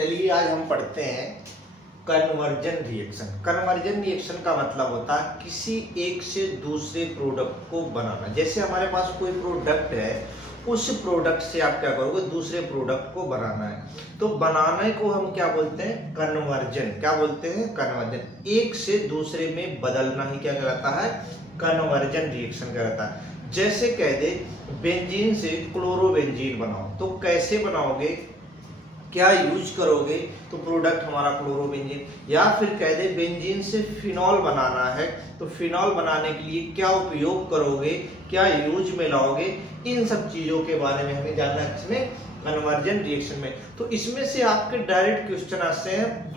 चलिए आज हम पढ़ते हैं कन्वर्जन रिएक्शन। कन्वर्जन रिएक्शन का मतलब होता है किसी एक से दूसरे प्रोडक्ट को बनाना। जैसे हमारे पास कोई प्रोडक्ट है, उस प्रोडक्ट से आप क्या करोगे, दूसरे प्रोडक्ट को बनाना है। तो बनाने को हम क्या बोलते हैं, कन्वर्जन। क्या बोलते हैं, कन्वर्जन। एक से दूसरे में बदलना ही क्या कहलाता है, कन्वर्जन रिएक्शन कहलाता है। जैसे कह दे बेंजीन से क्लोरोबेंजीन बनाओ, तो कैसे बनाओगे, क्या यूज करोगे, तो प्रोडक्ट हमारा क्लोरोबेंजीन। या फिर कह दे बेंजीन से फिनॉल बनाना है, तो फिनॉल बनाने के लिए क्या उपयोग करोगे, क्या यूज में लाओगे, इन सब चीजों के बारे में हमें जानना है इसमें कन्वर्जन रिएक्शन में। तो इसमें से आपके डायरेक्ट क्वेश्चन आते हैं।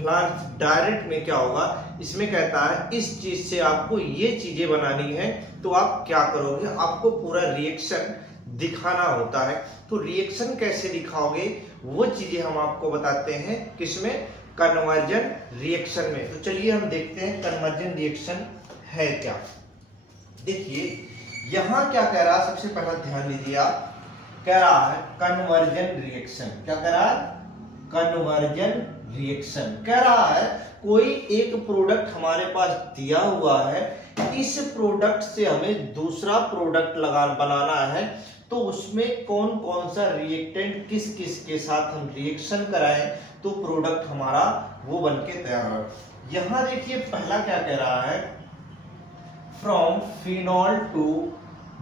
डायरेक्ट में क्या होगा, इसमें कहता है इस चीज से आपको ये चीजें बनानी है, तो आप क्या करोगे, आपको पूरा रिएक्शन दिखाना होता है। तो रिएक्शन कैसे दिखाओगे, वो चीजें हम आपको बताते हैं किसमें, कन्वर्जन रिएक्शन में। तो चलिए हम देखते हैं कन्वर्जन रिएक्शन है क्या। देखिए यहां क्या कह रहा है, सबसे पहला ध्यान दीजिए आप, कह रहा है कन्वर्जन रिएक्शन। क्या कह रहा है, कन्वर्जन रिएक्शन। कह रहा है कोई एक प्रोडक्ट हमारे पास दिया हुआ है, इस प्रोडक्ट से हमें दूसरा प्रोडक्ट बनाना है, तो उसमें कौन कौन सा रिएक्टेंट किस किस के साथ हम रिएक्शन कराएं तो प्रोडक्ट हमारा वो बनके तैयार हो। यहां देखिए पहला क्या कह रहा है, from phenol to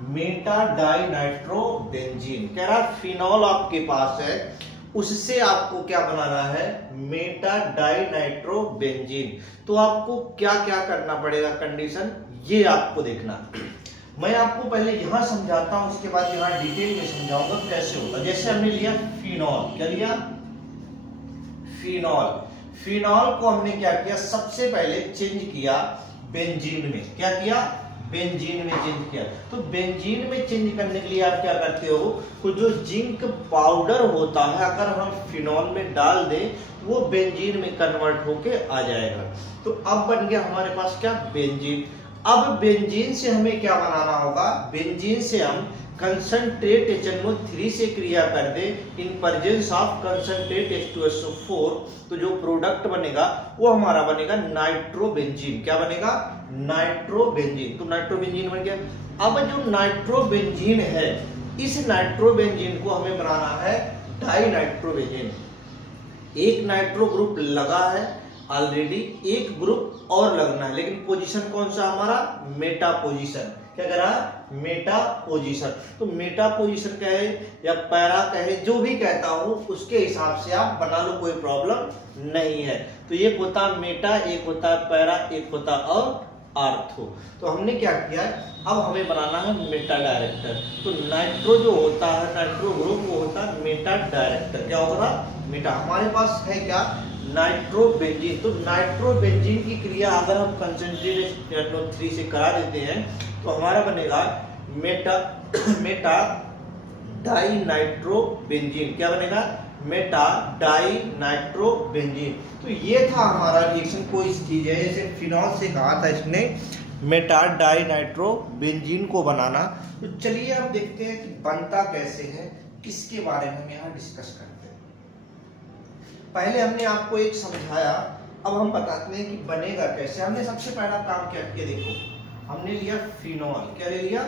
meta dinitrobenzene. कह रहा है फिनॉल आपके पास है, उससे आपको क्या बनाना है, मेटा डाई नाइट्रोबेंजीन। तो आपको क्या क्या करना पड़ेगा, कंडीशन ये आपको देखना। मैं आपको पहले यहां समझाता हूं, उसके बाद यहां डिटेल में समझाऊंगा कैसे होगा। जैसे हमने लिया फिनॉल, क्या लिया, फिनॉल। फिनॉल को हमने क्या किया, सबसे पहले चेंज किया बेंजीन में। क्या किया, बेंजीन में चेंज किया। तो बेंजीन में चेंज करने के लिए आप क्या करते हो, तो जो जिंक पाउडर होता है अगर हम फिनॉल में डाल दें, वो बेंजीन में कन्वर्ट होके आ जाएगा। तो अब बन गया हमारे पास क्या, बेंजीन। अब बेंजीन से हमें क्या बनाना होगा, बेंजीन से हम कंसंट्रेट HNO3 से क्रिया कर दे in presence of concentrate H2SO4, तो जो प्रोडक्ट बनेगा वो हमारा बनेगा नाइट्रोबेंजीन। क्या बनेगा, नाइट्रोबेंजीन। तो नाइट्रोबेंजीन बन गया। अब जो नाइट्रोबेंजीन है, इस नाइट्रोबेंजीन को हमें बनाना है डाई नाइट्रोबेंजीन। एक नाइट्रो ग्रुप लगा है ऑलरेडी, एक ग्रुप और लगना है, लेकिन पोजीशन कौन सा हमारा, मेटा पोजीशन। क्या कह रहा है, मेटा पोजीशन। तो मेटा पोजीशन कहे या पैरा कहे, जो भी कहता हूं उसके हिसाब से आप बना लो, कोई प्रॉब्लम नहीं है। तो एक होता मेटा, एक होता पैरा, एक होता और आर्थो। तो हमने क्या किया, अब हमें बनाना है मेटा डायरेक्टर। तो नाइट्रो जो होता है, नाइट्रो ग्रुप वो होता है मेटा डायरेक्टर। क्या होगा, मेटा। हमारे पास है क्या, नाइट्रोबेंजीन। तो नाइट्रोबेंजीन की क्रिया अगर हम कंसंट्रेट HNO3 से करा देते हैं, तो हमारा बनेगा मेटा मेटा डाई नाइट्रोबेंजीन। क्या बनेगा, मेटा डाई नाइट्रोबेंजीन। तो ये था हमारा रिएक्शन। कोई चीज है, जैसे फिनॉल से कहा था इसने मेटा डाई नाइट्रोबेंजीन को बनाना। तो चलिए अब देखते हैं कि बनता कैसे है, किसके बारे में हम यहाँ डिस्कस करते हैं। पहले हमने आपको एक समझाया, अब हम बताते हैं कि बनेगा कैसे। हमने सबसे पहला काम क्या किया, देखो हमने लिया फिनॉल। क्या ले लिया,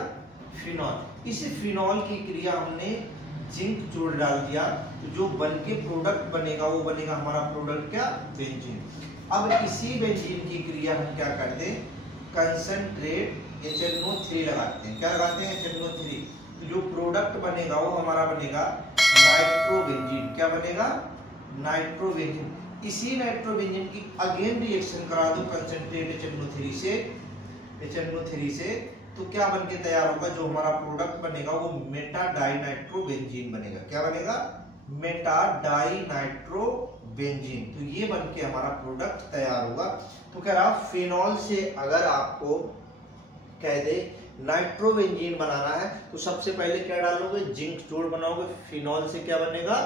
फिनॉल। इस फिनॉल की क्रिया हमने जिंक जोड़ डाल दिया, तो जो बन के प्रोडक्ट बनेगा वो बनेगा हमारा प्रोडक्ट क्या, बेंजीन। अब इसी बेंजीन की क्रिया हम क्या करते हैं, कंसंट्रेट HNO3 लगाते हैं। क्या लगाते हैं, HNO3। तो जो प्रोडक्ट बनेगा वो हमारा बनेगा नाइट्रोबेंजीन। क्या बनेगा, नाइट्रोबेंजीन। इसी नाइट्रोबेंजीन की अगेन रिएक्शन करा दो कंसंट्रेट HNO3 से, तो क्या बनके तैयार होगा, जो हमारा प्रोडक्ट बनेगा वो मेटा डाई नाइट्रोबेंजीन बनेगा। क्या बनेगा, मेटा डाई नाइट्रोबेंजीन। तो ये बनके हमारा प्रोडक्ट तैयार होगा। तो कह रहा फिनॉल से अगर आपको कह दे नाइट्रोबेंजीन बनाना है, तो सबसे पहले क्या डालोगे, जिंक जोड़ बनाओगे। फिनॉल से क्या बनेगा,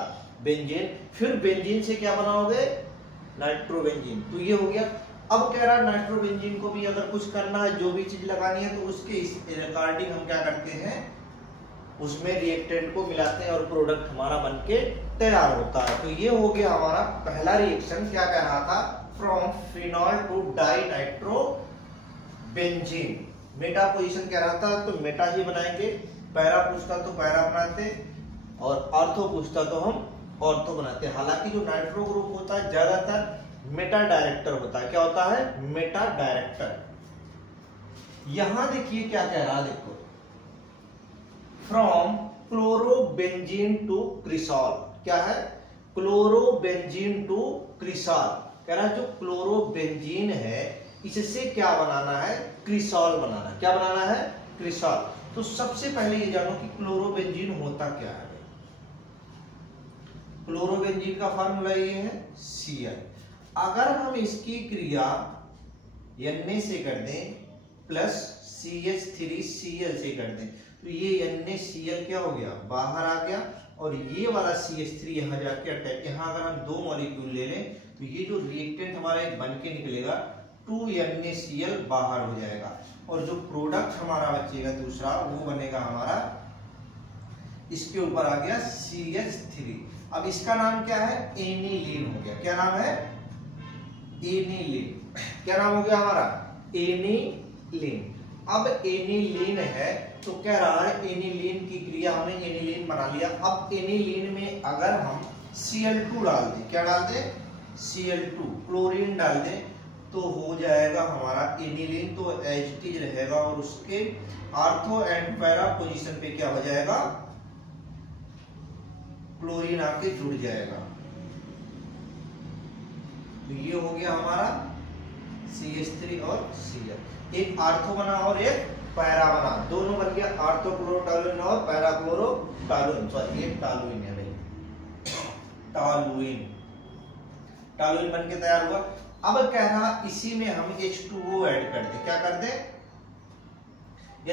बेंजीन। फिर बेंजीन से क्या बनाओगे, नाइट्रोबेंजीन। तो ये हो गया। अब कह रहा है नाइट्रोबेंजीन को भी अगर कुछ करना है, जो भी चीज लगानी है, तो उसके रिगार्डिंग हम क्या करते हैं, उसमें रिएक्टेंट को मिलाते हैं और प्रोडक्ट हमारा बनके तैयार होता है। तो ये हो गया हमारा पहला रिएक्शन, क्या कह रहा था, from phenol to dinitrobenzene. Meta position कह रहा था तो मेटा ही बनाएंगे, पैरा पूछता तो पैरा बनाते, और ऑर्थो पूछता तो हम ऑर्थो बनाते। हालांकि जो नाइट्रो ग्रुप होता है ज्यादातर मेटा डायरेक्टर होता है। क्या होता है, मेटा डायरेक्टर। यहां देखिए क्या कह रहा, देखो, फ्रॉम क्लोरोबेंजीन टू क्रिसॉल। क्या है, क्लोरोबेंजीन टू क्रिसॉल। कह रहा है जो क्लोरोबेंजीन है इससे क्या बनाना है, क्रिसॉल बनाना है। क्या बनाना है, क्रिसॉल। तो सबसे पहले ये जानो कि क्लोरोबेंजीन होता क्या है। क्लोरोबेंजीन का फार्मूला ये है Cl। अगर हम इसकी क्रिया Na से कर दें प्लस CH3Cl से कर दें तो ये NaCl क्या हो गया, बाहर आ गया, और ये वाला CH3 यहाँ जाके अटैक। यहाँ अगर हम दो मॉलिक्यूल ले लें तो ये जो रिएक्टेंट हमारा एक बन के निकलेगा 2NaCl बाहर हो जाएगा, और जो प्रोडक्ट हमारा बचेगा दूसरा वो बनेगा हमारा, इसके ऊपर आ गया CH3। अब इसका नाम क्या है, एनिलीन हो गया। क्या नाम है, एनिलीन। क्या नाम हो गया हमारा, एनिलीन। अब एनिलीन है तो कह रहा है एनिलीन की क्रिया, हमने एनिलीन बना लिया। अब एनिलीन में अगर हम Cl2 डाल दें, क्या डाल दें, Cl2 क्लोरीन डाल दें तो हो जाएगा हमारा एनिलीन। तो H रहेगा और उसके आर्थो एंड पैरा पोजीशन पे क्या हो जाएगा, क्लोरीन आके जुड़ जाएगा। तो ये हो गया हमारा CH3 और Cl। एक आर्थो बना और एक पैरा बना, दोनों बन गया आर्थो क्लोरोटॉलुइन और पैरा क्लोरोटॉलुइन। सॉरी ये टॉलुइन है भाई, टॉलुइन, टॉलुइन बन के तैयार हुआ। अब कह रहा इसी में हम H2O ऐड कर दें। क्या कर दें,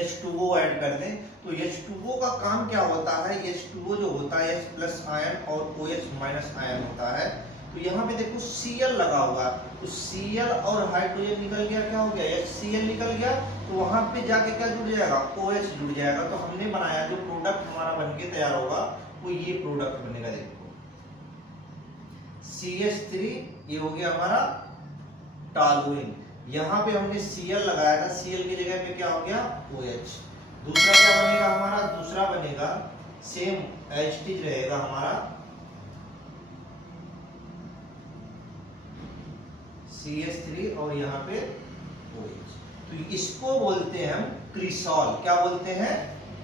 H2O ऐड कर दें। तो H2O का काम क्या होता है, H2O जो होता है H प्लस आयन और OH माइनस आयन होता है। तो यहाँ पे देखो Cl लगा हुआ है, तो Cl और हाइड्रोजन निकल गया, क्या हो गया, HCl निकल गया, तो वहां पे जाके क्या जुड़ जाएगा, OH जुड़ जाएगा। तो हमने बनाया जो प्रोडक्ट हमारा बनके तैयार होगा वो ये प्रोडक्ट बनेगा। देखो CH3 ये हो गया हमारा टॉलुइन। यहाँ पे हमने Cl लगाया था, Cl की जगह पे क्या हो गया, OH। दूसरा क्या बनेगा हमारा, दूसरा बनेगा सेम H रहेगा हमारा CH3 और यहाँ पे OH। तो इसको बोलते हैं हम क्रिसॉल। क्या बोलते हैं,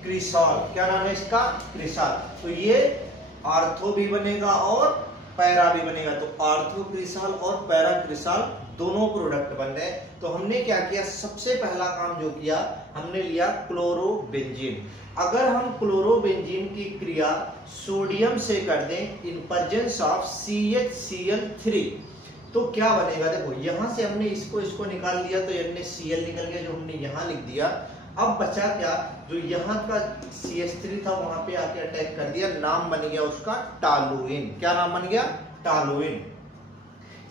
क्रिसॉल। क्या नाम है इसका, क्रिसॉल। तो ये आर्थो भी बनेगा और पैरा भी बनेगा। तो आर्थो क्रिसॉल और पैरा क्रिसॉल दोनों प्रोडक्ट बन रहे हैं। तो हमने क्या किया, सबसे पहला काम जो किया हमने लिया क्लोरोबेंजीन। अगर हम क्लोरोबेंजीन की क्रिया सोडियम से कर दें इन प्रेजेंस ऑफ CHCl3 तो क्या बनेगा। देखो यहां से हमने इसको निकाल दिया तो NaCl निकल गया जो हमने यहां लिख दिया। अब बचा क्या, जो यहाँ का CH3 था वहां पे आके अटैक कर दिया, नाम बन गया उसका टॉलुइन। क्या नाम बन गया, टॉलुइन।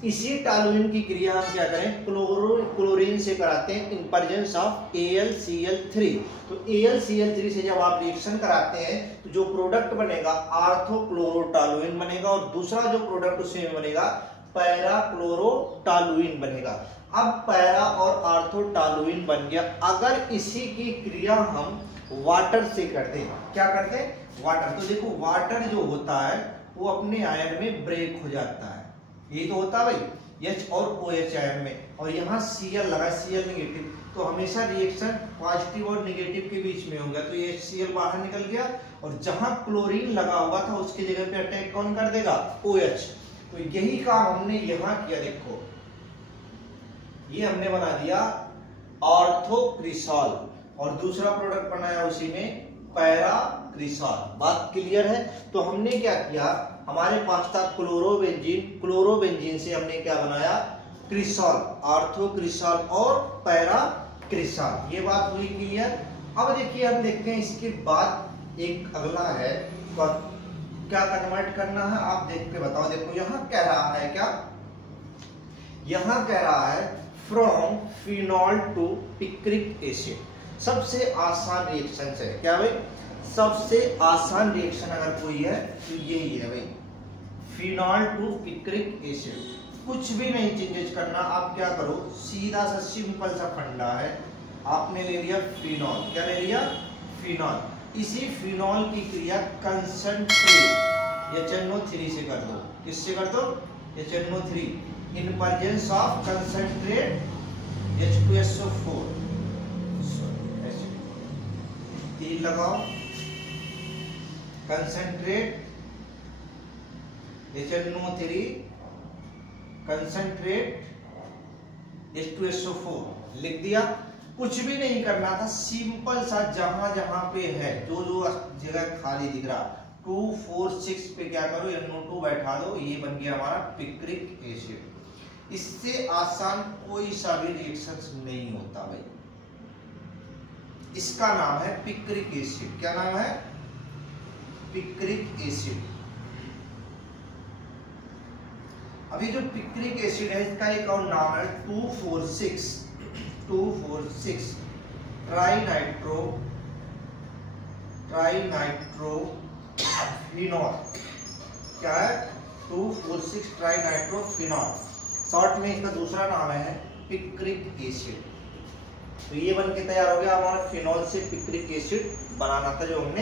इसी टॉलुइन की क्रिया हम क्या करें, क्लोरीन से कराते हैं इन प्रेजेंस ऑफ AlCl3। तो AlCl3 से जब आप रिएक्शन कराते हैं तो जो प्रोडक्ट बनेगा आर्थो क्लोरोटॉलुइन बनेगा, और दूसरा जो प्रोडक्ट उसमें बनेगा पैरा क्लोरोटॉलुइन बनेगा। अब पैरा और आर्थोटॉलुइन बन गया। अगर इसी की क्रिया हम वाटर से कर दें, क्या करते हैं, वाटर। तो देखो वाटर जो होता है वो अपने आयन में ब्रेक हो जाता है, यही तो होता है भाई, H और OH आयन में, और यहाँ Cl लगा, Cl नेगेटिव। तो हमेशा रिएक्शन पॉजिटिव और नेगेटिव के बीच में होगा। तो ये Cl बाहर निकल गया, और जहां क्लोरीन लगा हुआ था उसकी जगह पे अटैक कौन कर देगा, OH। तो यही काम हमने यहां किया। देखो ये हमने बना दिया ऑर्थोक्रिसॉल, और दूसरा प्रोडक्ट बनाया उसी में पैरा क्रिसॉल। बात क्लियर है। तो हमने क्या किया, हमारे पास था क्लोरोबेंजीन, क्लोरोबेंजीन से हमने क्या बनाया, क्रिसॉल, ऑर्थोक्रिसॉल और पैरा क्रिसॉल। ये बात हुई क्लियर। अब देखिए हम देखते हैं इसके बाद एक अगला है, क्या कन्वर्ट करना है आप देख के बताओ। देखो यहाँ कह रहा है, क्या यहाँ कह रहा है from phenol to picric acid. सबसे आसान रिएक्शन है क्या भाई, सबसे आसान रिएक्शन अगर कोई है तो यही है भाई, फिनॉल टू पिक्रिक एसिड। कुछ भी नहीं चेंजेस करना, आप क्या करो, सीधा सा सिंपल सा फंडा है, आपने ले लिया फिनॉल। क्या ले लिया? फिनॉल। इसी फिनॉल की क्रिया कंसंट्रेट HNO3 से कर दो। किससे कर दो? HNO3 in presence of concentrate H2SO4। तीन लगाओ, कंसंट्रेट HNO3 कंसंट्रेट H2SO4 लिख दिया। कुछ भी नहीं करना था, सिंपल सा जहां जहां पे है, जो जो जगह खाली दिख रहा, 2, 4, 6 पे क्या करो, NO2 बैठा दो, ये बन गया हमारा पिक्रिक एसिड। इससे आसान कोई सा भी रिएक्शन नहीं होता भाई। इसका नाम है पिक्रिक एसिड। क्या नाम है? Picric acid. अभी जो पिक्रिक एसिड है इसका एक और नाम है 2,4,6 ट्राइनाइट्रोफिनॉल। क्या है? 2,4,6 ट्राइनाइट्रोफिनॉल। शॉर्ट में इसका दूसरा नाम है पिक्रिक एसिड। तो ये बन के तैयार हो गया हमारा फिनॉल से पिक्रिक एसिड बनाना था, जो हमने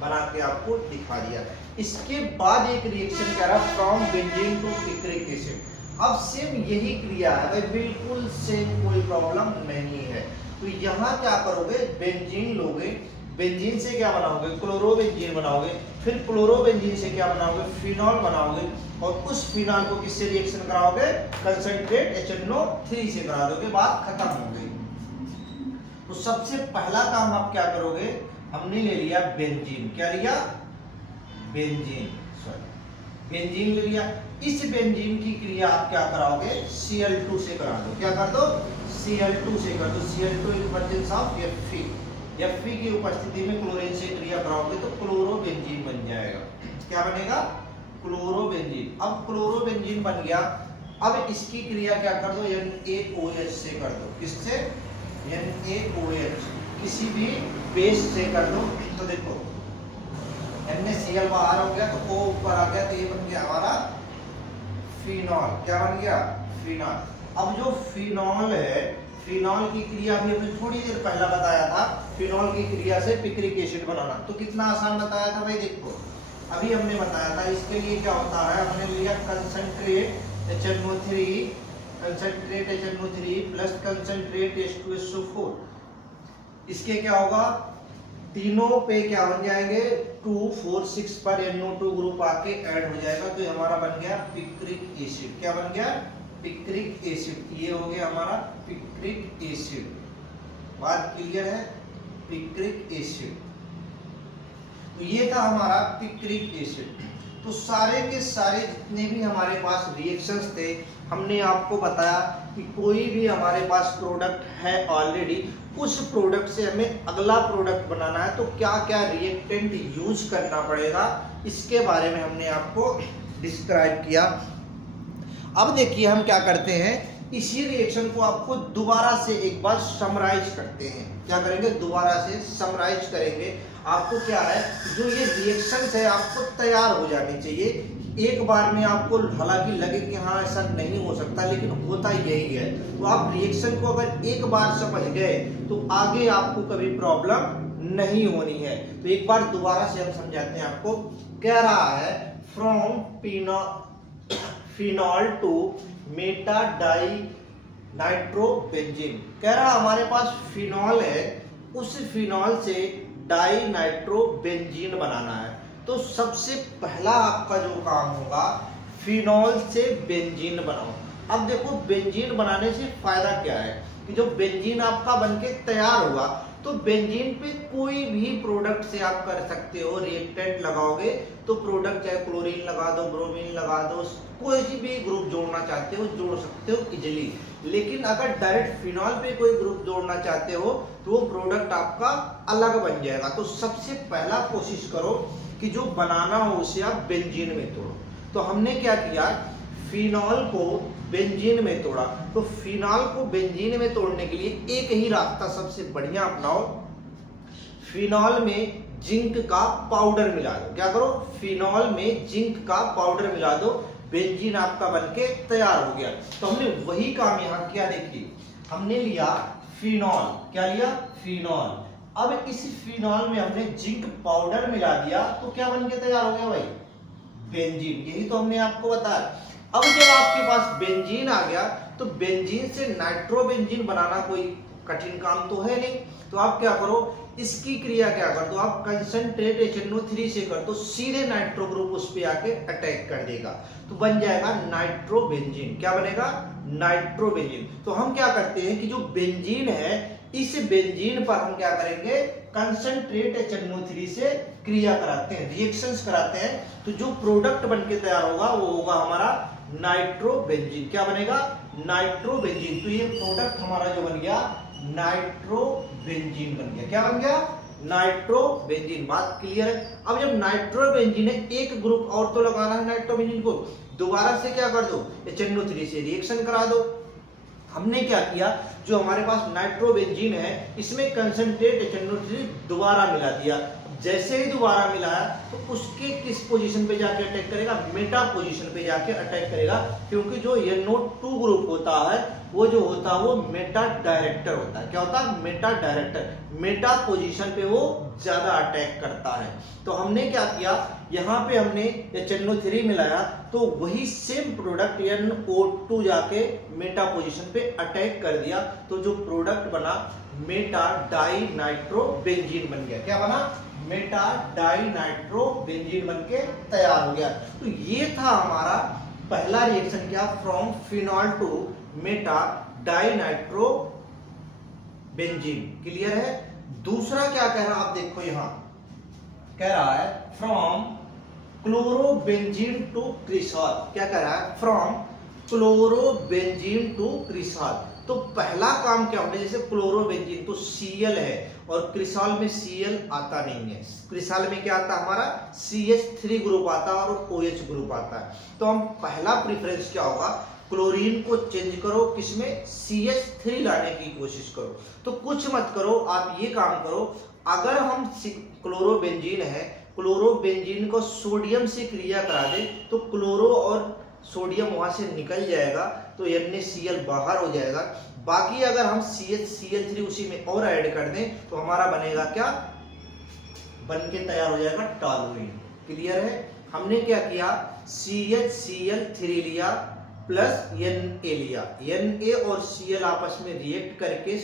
बना के आपको दिखा दिया। इसके बाद एक रिएक्शन क्या रहा, from benzene to picric acid. अब सेम यही क्रिया है भाई, बिल्कुल सेम, कोई प्रॉब्लम नहीं है। तो यहाँ क्या करोगे, बेंजीन लोगे, बेंजीन से क्या बनाओगे, क्लोरोबेंजीन बनाओगे, फिर क्लोरोबेंजीन से क्या बनाओगे, फिनॉल बनाओगे, और उस फिनॉल को किससे रिएक्शन कराओगे, कंसंट्रेट HNO3 से करा दोगे, बात खत्म हो गई। तो सबसे पहला काम आप क्या करोगे, हमने ले लिया बेंजीन। क्या लिया? बेंजीन, सॉरी बेंजीन ले लिया। इस बेंजीन की क्रिया आप क्या कराओगे, Cl2 से करा दो। क्या कर दो? Cl2 से कर दो। Cl2 in presence of Fe की उपस्थिति में क्लोरीन से क्रिया कराओगे तो क्लोरोबेंजीन बन जाएगा। क्या बनेगा? क्लोरोबेंजीन। अब क्लोरोबेंजीन बन गया, अब इसकी क्रिया क्या कर दो, NaOH से कर दो। किससे? NaOH, किसी भी बेस से कर दो। तो देखो NaCl बाहर हो गया तो O ऊपर आ गया, तो ये बन गया हमारा फिनॉल। क्या बन गया? फिनॉल। अब जो फिनॉल है, फिनॉल की क्रिया भी हमने थोड़ी देर पहले बताया था, फिनॉल की क्रिया से पिक्रिक एसिड बनाना। तो कितना आसान बताया था भाई, देखो अभी हमने बताया था। इसके लिए क्या होता है, हमने लिया concentrate HNO3 plus concentrate H2SO4। इसके क्या होगा, तीनों पे क्या बन जाएंगे, 2, 4, 6 पर NO2 ग्रुप आके ऐड हो जाएगा, तो हमारा बन गया पिक्रिक एसिड। क्या बन गया? Picric acid. ये हो गया हमारा पिक्रिक एसिड। बात क्लियर है? Picric acid. तो ये था हमारा पिक्रिक एसिड। तो सारे के सारे जितने भी हमारे पास रिएक्शंस थे, हमने आपको बताया कि कोई भी हमारे पास प्रोडक्ट है ऑलरेडी, उस प्रोडक्ट से हमें अगला प्रोडक्ट बनाना है तो क्या क्या रिएक्टेंट यूज करना पड़ेगा, इसके बारे में हमने आपको डिस्क्राइब किया। अब देखिए हम क्या करते हैं, इसी रिएक्शन को आपको दोबारा से एक बार समराइज करते हैं। क्या करेंगे? दोबारा से समराइज करेंगे। आपको क्या है, जो ये रिएक्शंस है आपको तैयार हो जानी चाहिए एक बार में। आपको हालांकि लगे कि हाँ ऐसा नहीं हो सकता, लेकिन होता यही है। तो आप रिएक्शन को अगर एक बार समझ गए तो आगे आपको कभी प्रॉब्लम नहीं होनी है। तो एक बार दोबारा से हम समझाते हैं आपको। कह रहा है from phenol to meta dinitrobenzene. कह रहा हमारे पास फिनॉल है, उस फिनॉल से डाई नाइट्रोबेंजीन बनाना है। तो सबसे पहला आपका जो काम होगा, फिनॉल से बेंजीन बनाओ। अब देखो बेंजीन बनाने से फायदा क्या है कि जो बेंजीन आपका बनके तैयार हुआ, तो बेंजीन पे कोई भी प्रोडक्ट से आप कर सकते हो, रिएक्टेंट लगाओगे तो प्रोडक्ट चाहे क्लोरीन लगा दो, ब्रोमीन लगा दो, कोई भी ग्रुप जोड़ना चाहते हो जोड़ सकते हो इजिली। लेकिन अगर डायरेक्ट फिनॉल पे कोई ग्रुप जोड़ना चाहते हो तो वो प्रोडक्ट आपका अलग बन जाएगा। तो सबसे पहला कोशिश करो कि जो बनाना हो उसे आप बेंजीन में तोड़ो। तो हमने क्या किया, फिनॉल को बेंजीन में तोड़ा। तो फिनॉल को बेंजीन में तोड़ने के लिए एक ही रास्ता सबसे बढ़िया अपनाओ, फिनॉल में जिंक का पाउडर मिला दो। क्या करो, फिनॉल में जिंक का पाउडर मिला दो, बेंजीन आपका बनके तैयार हो गया। तो हमने वही काम यहाँ किया। देखिए हमने लिया फिनॉल, क्या लिया, फिनॉल। अब इस फिनॉल में हमने जिंक पाउडर मिला दिया, तो क्या बनके तैयार हो गया भाई, बेंजीन। यही तो हमने आपको बताया। अब जब आपके पास बेंजीन आ गया, तो बेंजीन से नाइट्रोबेंजीन बनाना कोई कठिन काम तो है नहीं। तो आप क्या करो, इसकी क्रिया क्या कर दो, आप कंसंट्रेट HNO3 से कर दो, सीधे नाइट्रो ग्रुप उस पे आके अटैक कर देगा, तो बन जाएगा नाइट्रोबेंजीन। क्या बनेगा, नाइट्रोबेंजीन। तो हम क्या करते हैं कि जो बेंजीन है, इस बेंजीन पर हम क्या करेंगे, कंसंट्रेट HNO3 से क्रिया कराते हैं, रिएक्शंस कराते हैं। तो जो प्रोडक्ट बनके तैयार होगा वो होगा हमारा नाइट्रोबेंजीन। क्या बनेगा, नाइट्रोबेंजीन। तो ये प्रोडक्ट हमारा जो बन गया, नाइट्रोबेंजीन बन गया। क्या बन गया, नाइट्रोबेंजीन। बात क्लियर है। अब जब नाइट्रोबेंजीन है, एक ग्रुप और तो लगाना है नाइट्रोबेंजीन को, दोबारा से क्या कर दो, HNO3 से रिएक्शन करा दो। हमने क्या किया, जो हमारे पास नाइट्रोबेंजीन है, इसमें कंसंट्रेट HNO3 दोबारा मिला दिया। जैसे ही दोबारा मिलाया, तो उसके किस पोजीशन पे जाके अटैक करेगा, मेटा पोजीशन पे जाके अटैक करेगा। क्योंकि जो NO2 ग्रुप होता है, वो जो होता है वो मेटा डायरेक्टर होता है। क्या होता है, मेटा डायरेक्टर। मेटा पोजीशन पे वो ज्यादा अटैक करता है। तो हमने क्या किया, यहाँ पे हमने HNO3 मिलाया, तो वही सेम प्रोडक्ट NO2 जाके मेटा पोजीशन पे अटैक कर दिया। तो जो प्रोडक्ट बना, मेटा डाई नाइट्रोबेंजीन बन गया। क्या बना, मेटा डाई नाइट्रोबेंजीन बनके तैयार हो गया। तो ये था हमारा पहला रिएक्शन, क्या, from phenol to meta dinitrobenzene. Clear है। दूसरा क्या कह रहा है, आप देखो यहां कह रहा है फ्रॉम क्लोरोबेंजीन टू क्रिसॉल। क्या कह रहा है, फ्रॉम क्लोरोबेंजीन टू क्रिसॉल। तो पहला काम क्या होता है, जैसे क्लोरोबेंजीन तो Cl है और क्रिसॉल में Cl आता नहीं है। क्रिसॉल में क्या आता है, हमारा CH3 ग्रुप आता है और OH ग्रुप आता है। तो हम पहला प्रेफरेंस क्या होगा, क्लोरीन को चेंज करो, किसमें, CH3 लाने की कोशिश करो। तो कुछ मत करो, आप ये काम करो, अगर हम क्लोरोबेंजीन है, क्लोरोबेंजीन को सोडियम से क्रिया करा दे, तो क्लोरो और सोडियम वहां से निकल जाएगा, तो NaCl बाहर हो जाएगा। बाकी अगर हम CH3 उसी में और ऐड कर दें, तो हमारा बनेगा क्या, बनके तैयार हो जाएगा टॉलुइन। क्लियर है। हमने क्या किया, CHCl3 लिया प्लस Na लिया, Na और Cl आपस में रिएक्ट करके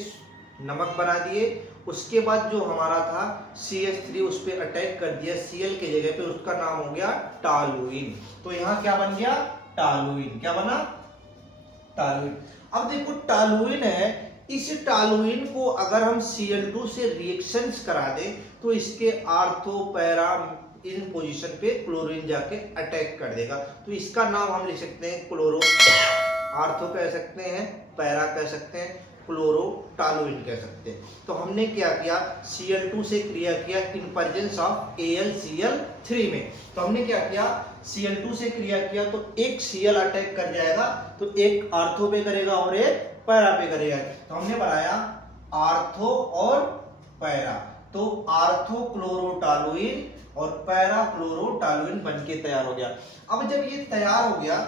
नमक बना दिए। उसके बाद जो हमारा था CH3 उस पर अटैक कर दिया, Cl के जगह पे, उसका नाम हो गया टॉलुइन। तो यहाँ क्या बन गया, टॉलुइन। क्या बना, टॉलुइन। अब देखो टॉलुइन है, इस टॉलुइन को अगर हम Cl2 से रिएक्शंस करा दे, तो इसके आर्थो पैरा इन पोजीशन पे क्लोरीन जाके अटैक कर देगा। तो इसका नाम हम लिख सकते हैं क्लोरो, आर्थो कह सकते हैं, पैरा कह सकते हैं, क्लोरो टॉलुइन कह सकते हैं। तो हमने क्या किया, Cl2 से क्रिया किया इन प्रेजेंस ऑफ AlCl3 में। तो हमने क्या किया, Cl2 से क्रिया किया, तो एक Cl अटैक कर जाएगा, तो एक आर्थो पे करेगा और एक पैरा पे करेगा। तो हमने बनाया आर्थो और पैरा। तो आर्थो क्लोरोटॉलुइन और पैरा क्लोरोटॉलुइन बनके तैयार हो गया। अब जब ये तैयार हो गया,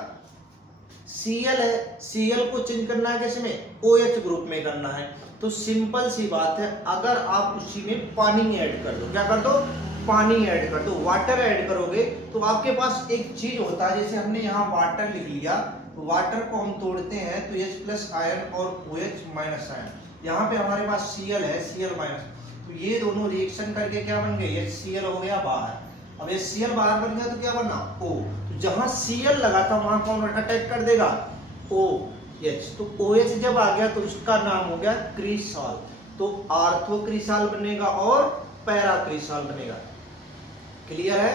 Cl है, Cl को चेंज करना है कैसे में, OH ग्रुप में करना है। तो सिंपल सी बात है, अगर आप उसी में पानी ऐड कर दो, क्या कर दो, पानी ऐड कर दो, वाटर ऐड करोगे, तो आपके पास एक चीज होता है, जैसे हमने यहाँ वाटर लिख लिया, तो वाटर को हम तोड़ते हैं तो H+ आयन और OH- आयन, यहाँ पे हमारे पास Cl है, Cl-, तो ये दोनों रिएक्शन करके क्या बन गए, HCl हो गया बाहर। अब HCl बाहर बन गया तो क्या बना, O। तो जहां Cl लगा था वहां कौन अटैक कर देगा, OH। तो OH जब आ गया तो उसका नाम हो गया क्रिसॉल। तो आर्थो क्रिसॉल बनेगा और पैरा क्रिसॉल बनेगा। क्लियर है,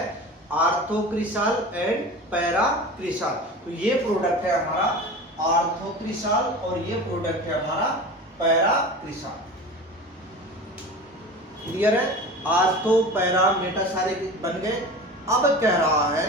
आर्थो क्रिसॉल एंड पैरा क्रिसॉल। तो ये प्रोडक्ट है हमारा आर्थो क्रिसॉल और ये प्रोडक्ट है हमारा पैरा क्रिसॉल। क्लियर है, आर्थो पैरा मेटा सारे बन गए। अब कह रहा है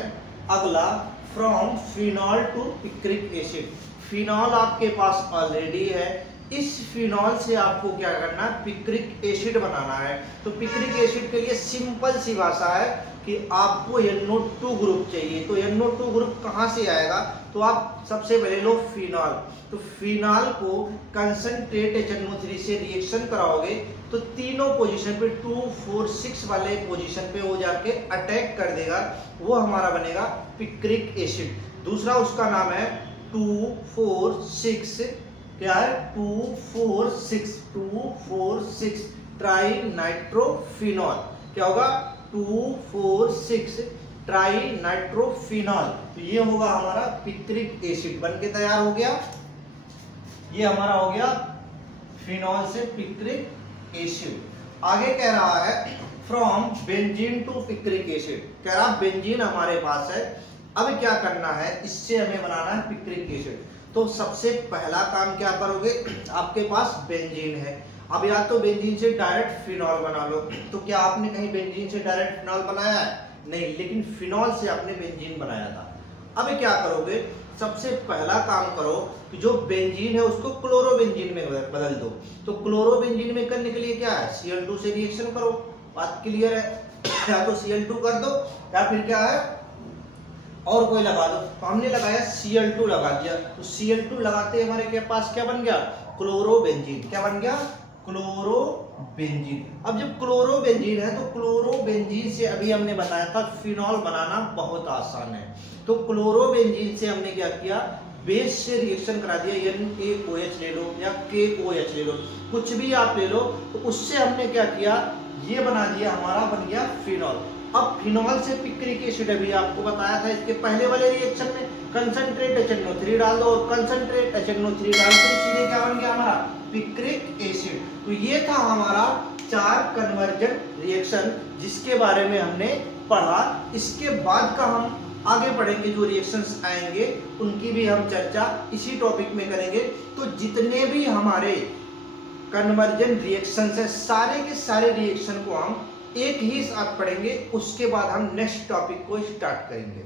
अगला, from phenol to picric acid. Phenol आपके पास ऑलरेडी है, इस फिनॉल से आपको क्या करना है, पिक्रिक एसिड बनाना है। तो पिक्रिक एसिड के लिए सिंपल सी भाषा है कि आपको NO2 ग्रुप चाहिए। तो NO2 ग्रुप कहाँ से आएगा, तो आप सबसे पहले लो फिनॉल। तो फिनॉल को कंसंट्रेट HNO3 से रिएक्शन कराओगे तो तीनों पोजीशन पे 2, 4, 6 वाले पोजीशन पे वो जाके अटैक कर देगा, वो हमारा बनेगा पिक्रिक एसिड। दूसरा उसका नाम है 2, 4, 6, क्या है 2, 4, 6 ट्राई नाइट्रोफिनॉल। क्या होगा 2, 4, 6 ट्राई नाइट्रोफिनॉल। तो ये होगा हमारा पिक्रिक एसिड, बन के तैयार हो गया। ये हमारा हो गया फिनॉल से पिक्रिक एसिड। आगे कह रहा है from benzene to picric acid, कह रहा बेंजीन हमारे पास है, अब क्या करना है, इससे हमें बनाना है पिक्रिक एसिड। तो सबसे पहला काम क्या करोगे, आपके पास बेंजीन है, अब या तो बेंजीन से डायरेक्ट फिनॉल बना लो। तो क्या आपने कहीं बेंजीन से डायरेक्ट फिनॉल बनाया है, नहीं, लेकिन फिनॉल से आपने बेंजीन बनाया था। अब क्या करोगे, सबसे पहला काम करो कि जो बेंजीन है उसको क्लोरोबेंजीन में बदल दो। तो क्लोरोबेंजीन में करने के लिए क्या है, Cl2 से रिएक्शन करो, बात क्लियर है। या तो Cl2 कर दो या फिर क्या है और कोई लगा दो। तो हमने लगाया Cl2 लगा दिया, तो Cl2 लगाते हमारे के पास क्या बन गया, क्लोरोबेंजीन। क्या बन गया, क्लोरोबेंजीन। अब जब क्लोरोबेंजीन है तो क्लोरोबेंजीन से अभी हमने बताया था फिनॉल बनाना बहुत आसान है। तो क्लोरोबेंजीन से हमने क्या किया, बेस से रिएक्शन करा दिया, NaOH ले लो या KOH ले लो, कुछ भी आप ले लो। तो उससे हमने क्या किया, ये बना दिया, हमारा बन गया फिनॉल। अब फिनॉल से पिक्रिक एसिड अभी आपको बताया था इसके पहले वाले रिएक्शन में, कंसंट्रेट HNO3 डाल दो और कंसंट्रेट HNO3 डाल दो, सीधे क्या बन गया हमारा पिक्रिक एसिड। तो ये था हमारा 4 कन्वर्जन रिएक्शन जिसके बारे में हमने पढ़ा। इसके बाद का हम आगे पढ़ेंगे, जो रिएक्शंस आएंगे उनकी भी हम चर्चा इसी टॉपिक में करेंगे। तो जितने भी हमारे कन्वर्जन रिएक्शंस है, सारे के सारे रिएक्शन को हम एक ही साथ पढ़ेंगे, उसके बाद हम नेक्स्ट टॉपिक को स्टार्ट करेंगे।